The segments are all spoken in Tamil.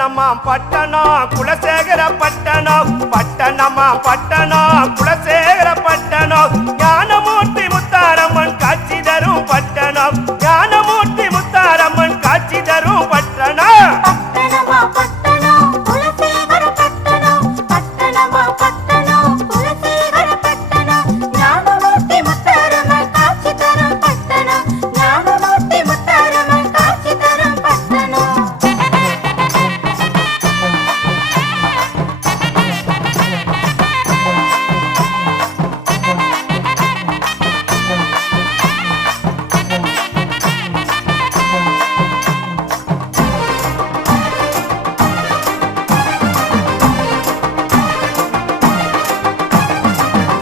பட்டணமா பட்டணம் குலசேகர பட்டணம் பட்டணமா பட்டணம் குலசேகர பட்டணம் ஞானமூர்த்தி முத்தாரம்மன் காட்சி தரும் பட்டணம் ஞானமூர்த்தி முத்தாரம்மன் காட்சி தரும் பட்டணம் பட்டணமா பட்டணம் குலசேகர பட்டணம் பட்டணமா பட்டணம் குலசேகர பட்டணம் ஞானமூர்த்தி முத்தாரம்மன் காட்சி தரும் பட்டணம் ஞானமூர்த்தி முத்தாரம்மன் காட்சி தரும் பட்டணம்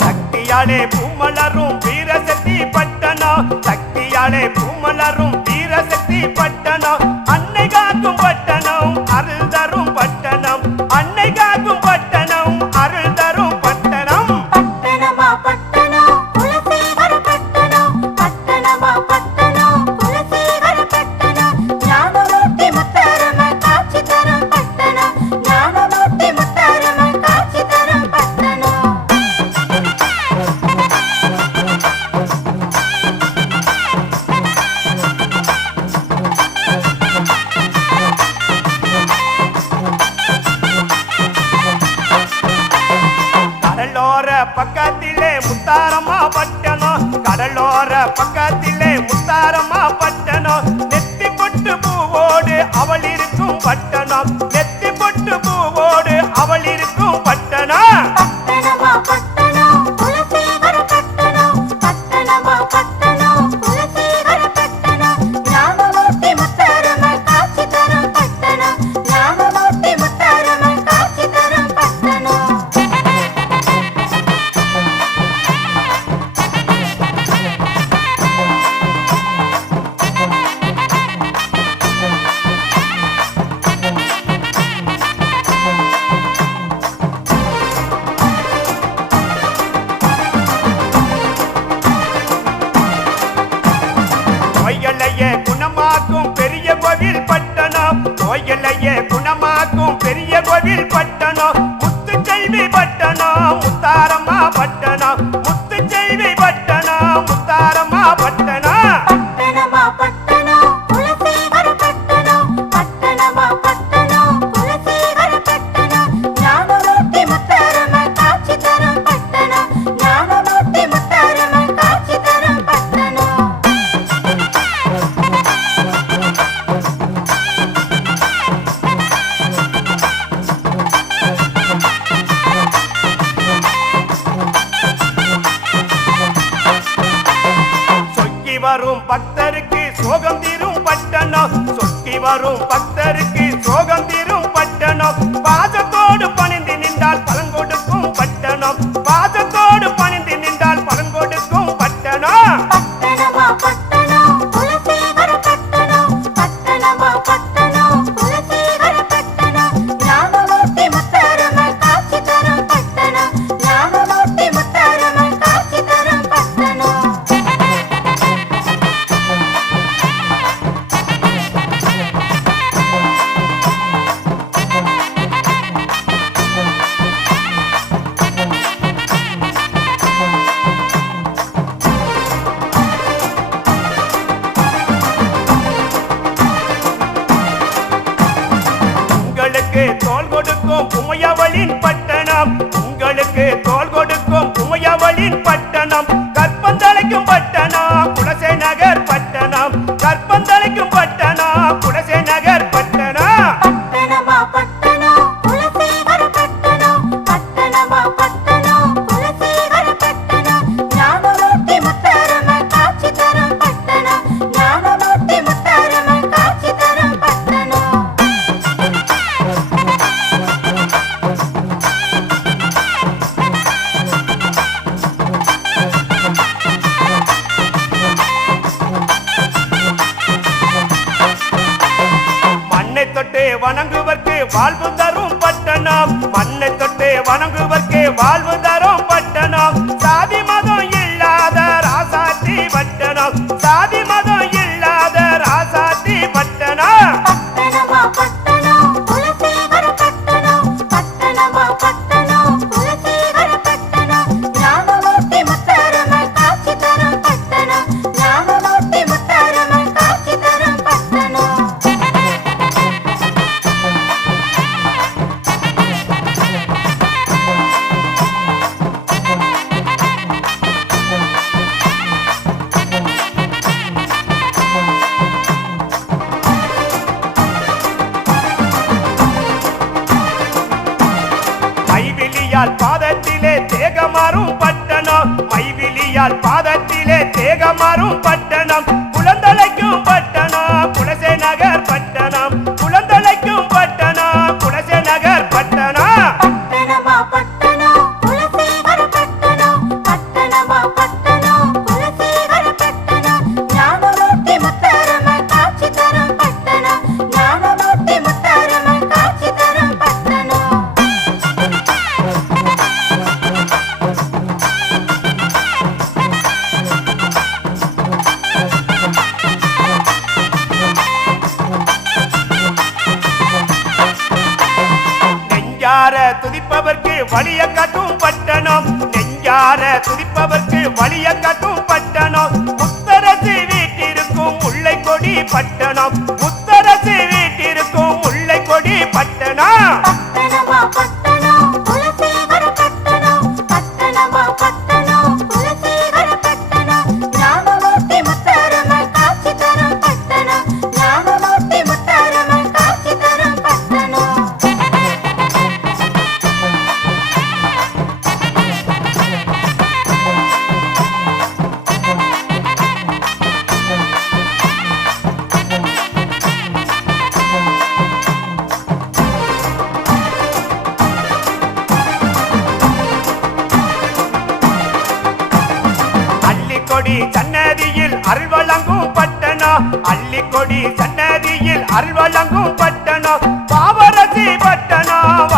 சக்தியாலே பூமலரும் வீரசக்தி பட்டணம் சக்தியாலே பூமலரும் வீரசக்தி பட்டணம் அன்னை காக்கும் பட்டணம் அருள் தரும் பட்டணம் அன்னை காக்கும் பட்டணம் அருள் தரும் பட்டணம் பட்டணமா பட்டணம் குலசேகர பட்டணம் பட்டணமா பட்டணம் குலசேகர பட்டணம் ஞானமூர்த்தி முத்தாரம்மன் காட்சி தரும் பட்டணம் ஞானமூர்த்தி முத்தாரம்மன் காட்சி தரும் பட்டணம் கடலோர பக்கத்திலே முத்தாரம்மா பட்டணம் கடலோர பக்கத்திலே முத்தாரம்மா பட்டணம் நெத்தி பொட்டு பூவோடு அவள் இருக்கும் பட்டணம் நெத்தி பொட்டு பூவோடு அவள் இருக்கும் பட்டணம் பட்டணமா பட்டணம் குலசேகர பட்டணம் பட்டணமா பட்டணம் குலசேகர பட்டணம் ஞானமூர்த்தி முத்தாரம்மன் காட்சி தரும் பட்டணம் ஞானமூர்த்தி முத்தாரம்மன் காட்சி தரும் பட்டணம் நோய்களையே குணமாக்கும் பெரிய கோவில் பட்டணம் நோய்களையே குணமாக்கும் பெரிய கோவில் பட்டணம் முத்துச்செல்வி பட்டணம் முத்தாரம்மா பட்டணம் முத்துச்செல்வி பட்டணம் முத்தாரம்மா பட்டணம் பட்டணமா பட்டணம் குலசேகர பட்டணம் பட்டணமா பட்டணம் குலசேகர பட்டணம் ஞானமூர்த்தி முத்தாரம்மன் காட்சி தரும் பட்டணம் ஞானமூர்த்தி முத்தாரம்மன் காட்சி தரும் பட்டணம் சொக்கி வரும் பக்தருக்கு சோகம் தீரும் பட்டணம் சொக்கி வரும் பக்தருக்கு சோகம் தீரும் பட்டணம் பாசத்தோடு பணிந்து நின்றால் பலன் கொடுக்கும் பட்டணம் பாசத்தோடு பணிந்து நின்றால் பலன் கொடுக்கும் பட்டணம் பட்டணமா பட்டணம் குலசேகர பட்டணம் பட்டணமா பட்டணம் குலசேகர பட்டணம் ஞானமூர்த்தி முத்தாரம்மன் காட்சி தரும் பட்டணம் ஞானமூர்த்தி முத்தாரம்மன் காட்சி தரும் பட்டணம் உங்களுக்கு தோள் கொடுக்கும் உமையவளின் பட்டணம் உங்களுக்கு தோள் கொடுக்கும் உமையவளின் பட்டணம் கற்பந்தளைக்கும் பட்டணம் குலசை நகர் பட்டணம் கற்பந்தளைக்கும் பட்டணம் குலசை நகர் பட்டணம் பட்டணமா பட்டணம் குலசேகர பட்டணம் பட்டணமா பட்டணம் குலசேகர பட்டணம் ஞானமூர்த்தி முத்தாரம்மன் காட்சி தரும் பட்டணம் ஞானமூர்த்தி முத்தாரம்மன் காட்சி தரும் பட்டணம் மண்ணை தொட்டு வணங்குவர்க்கு வாழ்வு தரும் பட்டணம் மண்ணை தொட்டு வணங்குவர்க்கு வாழ்வு தரும் பட்டணம் சாதி மதம் இல்லாத ராசாத்தி பட்டணம் சாதி மதம் இல்லாத ராசாத்தி பட்டணம் பட்டணமா பட்டணம் குலசேகர மைவிலியால் பாதத்திலே தேகமாறும் பட்டணம் மைவிலியால் பாதத்திலே தேகமாறும் பட்டணம் குழந்தலைக்கும் பட்டணம் குலசை நகர் பட்டணம் குழந்தலைக்கும் பட்டணம் குலசை நகர் பட்டணம் பட்டணமா பட்டணம் குலசேகர பட்டணம் பட்டணமா பட்டணம் குலசேகர பட்டணம் ஞானமூர்த்தி முத்தாரம்மன் காட்சி தரும் பட்டணம் ஞானமூர்த்தி முத்தாரம்மன் காட்சி தரும் பட்டணம் நெஞ்சார துதிப்பவர்க்கு வழிய காட்டும் பட்டணம் நெஞ்சார துதிப்பவர்க்கு வழிய காட்டும் பட்டணம் முத்தரசு வீட்டிருக்கும் முல்லை கொடி பட்டணம் முத்தரசு வீட்டிருக்கும் முல்லை கொடி பட்டணம் பட்டணமா பட்டணம் குலசேகர பட்டணம் பட்டணமா பட்டணம் குலசேகர பட்டணம் ஞானமூர்த்தி முத்தாரம்மன் காட்சி தரும் பட்டணம் ஞானமூர்த்தி முத்தாரம்மன் காட்சி தரும் பட்டணம் அள்ளிக்கொடி சன்னதியில் அருள் வழங்கும் பட்டணம் அள்ளிக்கொடி சன்னதியில் அருள் வழங்கும் பட்டணம் பாவரசி பட்டணம்